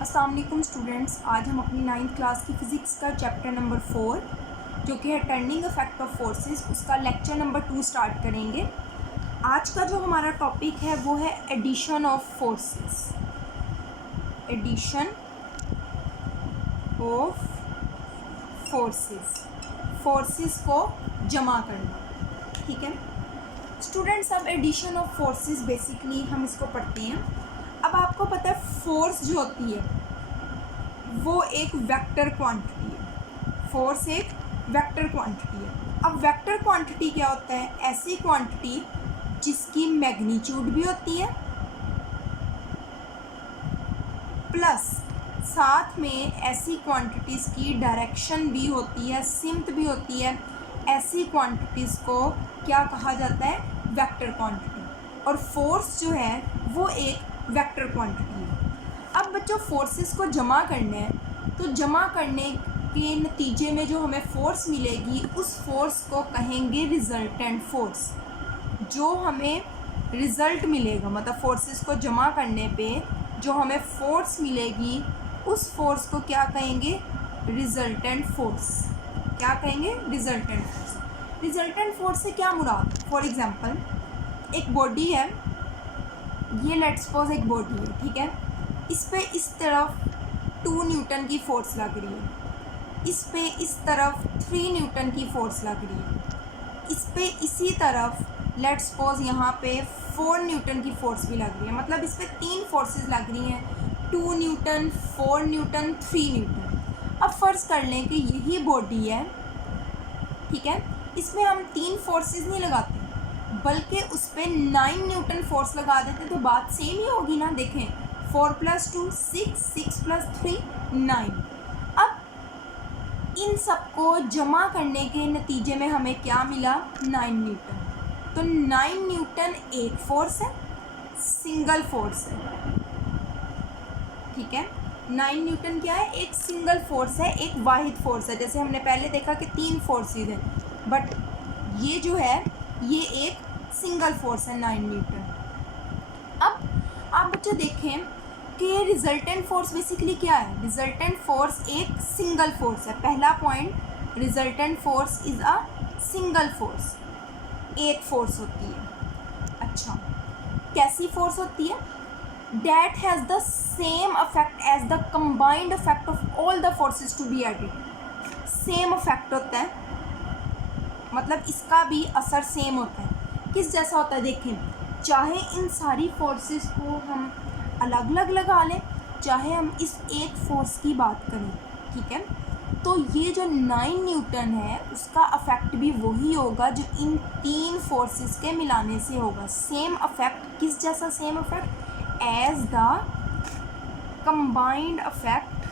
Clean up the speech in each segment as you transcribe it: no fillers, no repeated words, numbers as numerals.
अस्सलाम वालेकुम स्टूडेंट्स, आज हम अपनी 9th क्लास की फ़िज़िक्स का चैप्टर नंबर 4 जो कि है टर्निंग इफेक्ट ऑफ फोर्सेस, उसका लेक्चर नंबर 2 स्टार्ट करेंगे। आज का जो हमारा टॉपिक है वो है addition of forces. Addition of forces को जमा करना। ठीक है स्टूडेंट्स, अब एडिशन ऑफ फोर्सेस बेसिकली हम इसको पढ़ते हैं। अब आपको पता है फोर्स जो होती है वो एक वेक्टर क्वांटिटी है। फोर्स एक वेक्टर क्वांटिटी है। अब वेक्टर क्वांटिटी क्या होता है? ऐसी क्वांटिटी जिसकी मैग्नीट्यूड भी होती है प्लस साथ में ऐसी क्वांटिटीज़ की डायरेक्शन भी होती है, सिमत भी होती है। ऐसी क्वांटिटीज़ को क्या कहा जाता है? Vector quantity. और फोर्स जो है वो एक वेक्टर क्वांटिटी है। अब बच्चों, फोर्सेस को जमा करना है तो जमा करने के नतीजे में जो हमें फोर्स मिलेगी उस फोर्स को कहेंगे रिजल्टेंट फोर्स। जो हमें रिज़ल्ट मिलेगा, मतलब फोर्सेस को जमा करने पे जो हमें फोर्स मिलेगी उस फोर्स को क्या कहेंगे? Resultant force. क्या कहेंगे? Resultant force. रिजल्टेंट फोर्स से क्या मुराद? फॉर एग्जांपल, एक बॉडी है, ये लेट्स सपोज एक बॉडी है, ठीक है। इस पे इस तरफ 2 न्यूटन की फोर्स लग रही है, इस पे इस तरफ 3 न्यूटन की फोर्स लग रही है, इस पे इसी तरफ लेट्स सपोज यहाँ पे 4 न्यूटन की फोर्स भी लग रही है। मतलब इस पे 3 फोर्सेस लग रही हैं, 2 न्यूटन, 4 न्यूटन, 3 न्यूटन। अब फ़र्ज़ कर लें कि यही बॉडी है, ठीक है। इसमें हम 3 फोर्सेस नहीं लगाते बल्कि उस पर 9 न्यूटन फोर्स लगा देते तो बात सेम ही होगी ना। देखें, 4 + 2 6, 6 + 3 9। अब इन सबको जमा करने के नतीजे में हमें क्या मिला? 9 न्यूटन। तो 9 न्यूटन एक फोर्स है, सिंगल फोर्स है, ठीक है। 9 न्यूटन क्या है? एक सिंगल फोर्स है, एक वाहिद फोर्स है। जैसे हमने पहले देखा कि 3 फोर्सेस हैं, बट ये जो है ये एक सिंगल फोर्स है, 9 न्यूटन। अब आप बच्चे देखें कि रिजल्टेंट फोर्स बेसिकली क्या है? रिजल्टेंट फोर्स एक सिंगल फोर्स है। पहला point, resultant force is a single force, एक फोर्स होती है। अच्छा, कैसी फोर्स होती है? That has the same effect as the combined effect of all the forces to be added. Same effect होता है, मतलब इसका भी असर सेम होता है। किस जैसा होता है? देखें, चाहे इन सारी फोर्सेस को हम अलग अलग लगा लें, चाहे हम इस एक फोर्स की बात करें, ठीक है, तो ये जो 9 न्यूटन है उसका अफेक्ट भी वही होगा जो इन 3 फोर्सेस के मिलाने से होगा। Same affect. किस जैसा same affect? as the combined effect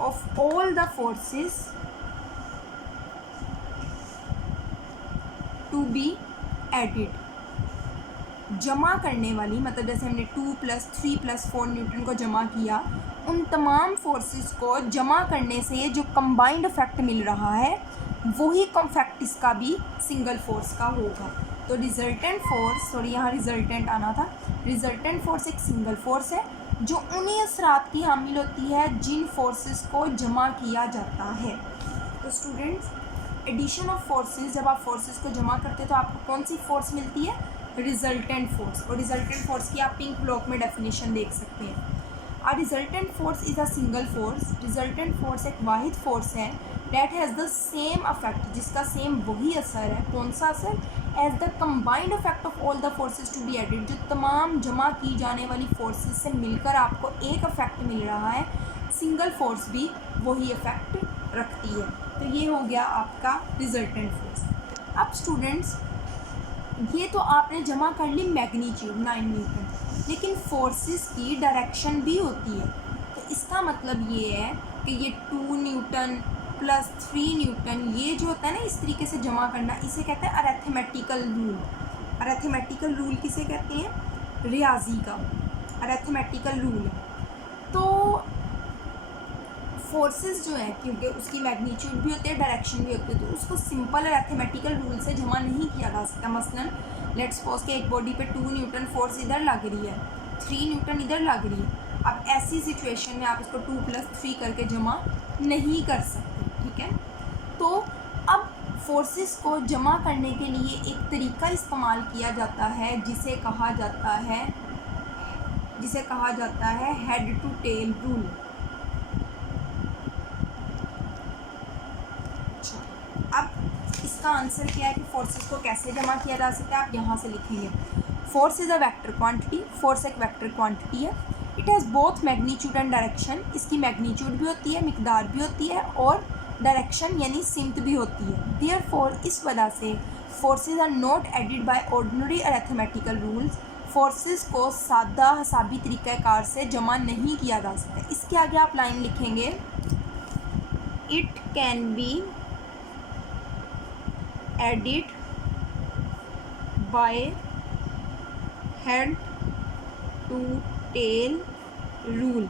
of all the forces to be added। जमा करने वाली, मतलब जैसे हमने 2 + 3 + 4 न्यूटन को जमा किया, उन तमाम फोर्सेस को जमा करने से जो कंबाइंड इफेक्ट मिल रहा है वही इफेक्ट इसका भी सिंगल फोर्स का होगा। तो रिजल्टेंट फोर्स, सॉरी यहाँ रिजल्टेंट आना था, रिजल्टेंट फोर्स एक सिंगल फोर्स है जो उन्हीं असरात की हामिल होती है जिन फोर्सेस को जमा किया जाता है। तो स्टूडेंट्स, एडिशन ऑफ फोर्सेस, जब आप फोर्सेस को जमा करते हैं तो आपको कौन सी फोर्स मिलती है? Resultant force. और रिजल्टेंट फोर्स की आप पिंक ब्लॉक में डेफिनेशन देख सकते हैं। A resultant force is a single force। Resultant force एक वाहिद फोर्स है that has the same effect, जिसका सेम वही असर है। कौन सा असर? as the combined effect of all the forces to be added। जो तमाम जमा की जाने वाली फोर्सेस से मिलकर आपको एक इफेक्ट मिल रहा है, सिंगल फोर्स भी वही इफेक्ट रखती है। तो ये हो गया आपका रिजल्टेंट फोर्स। अब स्टूडेंट्स, ये तो आपने जमा कर ली मैग्नीट्यूड 9 न्यूटन, लेकिन फोर्सेस की डायरेक्शन भी होती है। तो इसका मतलब ये है कि ये 2 न्यूटन + 3 न्यूटन, ये जो होता है ना इस तरीके से जमा करना, इसे कहते हैं अरिथमेटिकल रूल। अरिथमेटिकल रूल किसे कहते हैं? रियाजी का अरिथमेटिकल रूल है। तो फोर्सेस जो है, क्योंकि उसकी मैग्नीट्यूड भी होती है, डायरेक्शन भी होती है, तो उसको सिंपल अरिथमेटिकल रूल से जमा नहीं किया जा सकता। मसलन लेट्स सपोज के एक बॉडी पे 2 न्यूटन फोर्स इधर लग रही है, 3 न्यूटन इधर लग रही है। अब ऐसी सिचुएशन में आप इसको 2 + 3 करके जमा नहीं कर सकते, ठीक है। तो अब फोर्सेस को जमा करने के लिए एक तरीका इस्तेमाल किया जाता है जिसे कहा जाता है हेड टू टेल रूल। अब इसका आंसर क्या है कि फोर्सेस को कैसे जमा किया जा सकता है, आप यहाँ से लिखेंगे। Force is a vector quantity, force एक वेक्टर क्वांटिटी है। It has both magnitude and direction, इसकी मैग्नीट्यूड भी होती है, मिकदार भी होती है, और डायरेक्शन यानी सिमत भी होती है। देयरफॉर इस वजह से forces are not added by ordinary arithmetical rules, forces को सादा हिसाबी तरीक़ाकार से जमा नहीं किया जा सकता। इसके आगे आप लाइन लिखेंगे, it can be added by head to tail rule.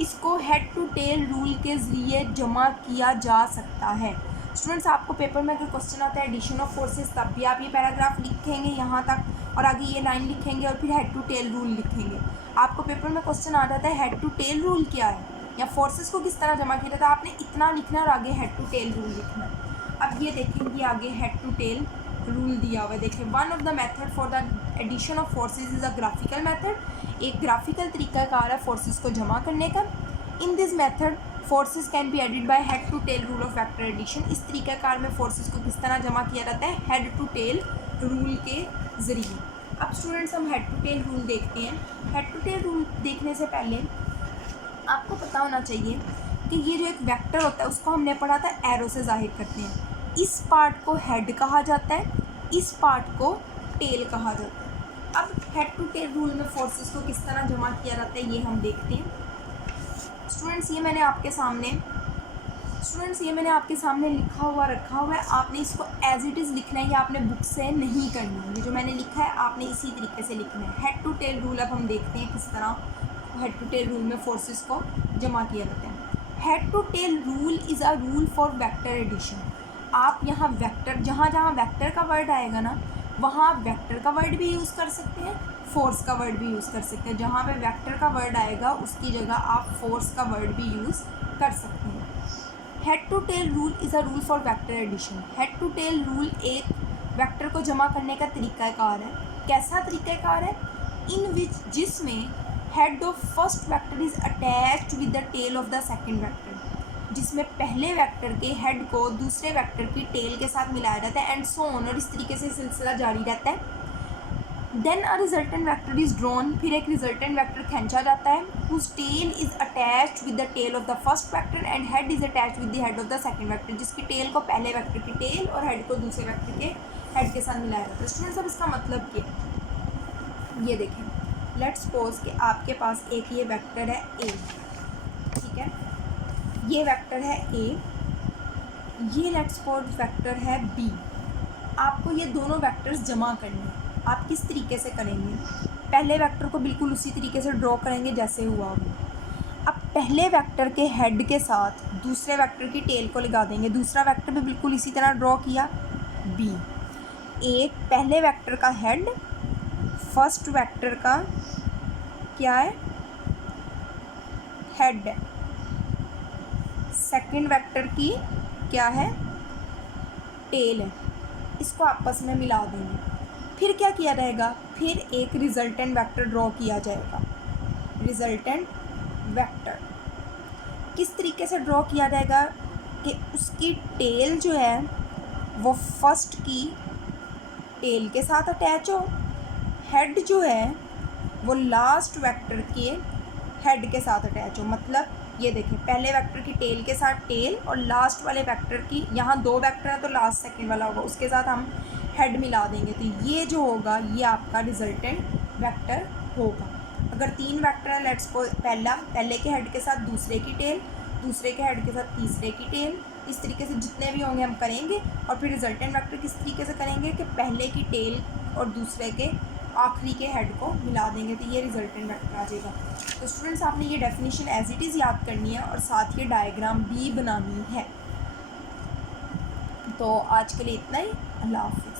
इसको हेड टू टेल रूल के ज़रिए जमा किया जा सकता है। स्टूडेंट्स, आपको पेपर में अगर क्वेश्चन आता है एडिशन ऑफ फोर्सेस, तब भी आप ये पैराग्राफ लिखेंगे यहाँ तक, और आगे ये लाइन लिखेंगे और फिर हेड टू टेल रूल लिखेंगे। आपको पेपर में क्वेश्चन आ जाता है हेड टू टेल रूल क्या है या फोर्सेस को किस तरह जमा किया जाता है, आपने इतना लिखना है और आगे हेड टू टेल रूल लिखना है। अब ये देखेंगे आगे हेड टू टेल रूल दिया हुआ है। देखिए, one of the method for the addition of forces is a graphical method. एक ग्राफिकल तरीकाकार है फोर्सेस को जमा करने का। In this method forces can be added by head to tail rule of vector addition. इस तरीकाकार में फोर्सेस को किस तरह जमा किया जाता है, हेड टू टेल रूल के ज़रिए। अब स्टूडेंट्स, हम हेड टू टेल रूल देखते हैं। हेड टू टेल रूल देखने से पहले आपको पता होना चाहिए कि ये जो एक वेक्टर होता है उसको हमने पढ़ा था एरो से जाहिर करते हैं। इस पार्ट को हेड कहा जाता है, इस पार्ट को टेल कहा जाता है। अब हेड टू टेल रूल में फोर्सेस को किस तरह जमा किया जाता है ये हम देखते हैं। स्टूडेंट्स, ये मैंने आपके सामने लिखा हुआ रखा हुआ है। आपने इसको एज इट इज़ लिखना है, ये आपने बुक से नहीं करना है। ये जो मैंने लिखा है आपने इसी तरीके से लिखना है। हेड टू टेल रूल अब हम देखते हैं किस तरह हेड टू टेल रूल में फोर्सेस को जमा किया जाता है। Head to tail rule is a rule for vector addition. आप यहाँ वेक्टर, जहाँ वेक्टर का वर्ड आएगा ना, वहाँ आप वेक्टर का वर्ड भी यूज़ कर सकते हैं, फोर्स का वर्ड भी यूज़ कर सकते हैं। जहाँ पे वेक्टर का वर्ड आएगा उसकी जगह आप फोर्स का वर्ड भी यूज़ कर सकते हैं। Head to tail rule is a rule for vector addition. Head to tail rule एक वेक्टर को जमा करने का तरीक़ाकार है। कैसा तरीक़ाकार है? इन विच, जिसमें head of first vector is attached with the tail of the second vector, जिसमें पहले वेक्टर के हेड को दूसरे वेक्टर की टेल के साथ मिलाया जाता है, एंड सो ऑन, और इस तरीके से सिलसिला जारी रहता है। Then a resultant vector is drawn, फिर एक रिजल्टेंट वेक्टर खींचा जाता है, whose tail is attached with the tail of the first vector and head is attached with the head of the second vector, जिसकी टेल को पहले vector की tell और हेड को दूसरे वेक्टर के हेड के साथ मिलाया जाता है। स्टूडेंट्स, अब इसका मतलब क्या है ये देखें। लेट्स सपोज कि आपके पास एक ये वेक्टर है ए, ठीक है, ये वेक्टर है ए, ये लेट्स सपोज वेक्टर है बी। आपको ये दोनों वेक्टर्स जमा करने हैं। आप किस तरीके से करेंगे? पहले वेक्टर को बिल्कुल उसी तरीके से ड्रॉ करेंगे जैसे हुआ वो। अब पहले वेक्टर के हेड के साथ दूसरे वेक्टर की टेल को लगा देंगे। दूसरा वेक्टर भी बिल्कुल इसी तरह ड्रॉ किया, बी। एक पहले वेक्टर का हेड, फर्स्ट वेक्टर का क्या है, हेड है, सेकंड वेक्टर की क्या है, टेल है। इसको आपस में मिला देंगे। फिर क्या किया जाएगा? फिर एक रिजल्टेंट वेक्टर ड्रॉ किया जाएगा। रिजल्टेंट वेक्टर किस तरीके से ड्रॉ किया जाएगा कि उसकी टेल जो है वो फर्स्ट की टेल के साथ अटैच हो, हेड जो है वो लास्ट वेक्टर के हेड के साथ अटैच हो। मतलब ये देखें, पहले वेक्टर की टेल के साथ टेल और लास्ट वाले वेक्टर की, यहाँ दो वेक्टर है तो लास्ट सेकंड वाला होगा, उसके साथ हम हेड मिला देंगे। तो ये जो होगा ये आपका रिजल्टेंट वेक्टर होगा। अगर तीन वेक्टर है, लेट्स पहले के हेड के साथ दूसरे की टेल, दूसरे के हेड के साथ तीसरे की टेल, इस तरीके से जितने भी होंगे हम करेंगे। और फिर रिजल्टेंट वेक्टर किस तरीके से करेंगे कि पहले की टेल और दूसरे के आखिरी के हेड को मिला देंगे, तो ये रिजल्टेंट वेक्टर आ जाएगा। तो स्टूडेंट्स, आपने ये डेफिनेशन एज इट इज़ याद करनी है और साथ ये डायग्राम भी बनानी है। तो आज के लिए इतना ही। अल्लाह हाफ़िज़।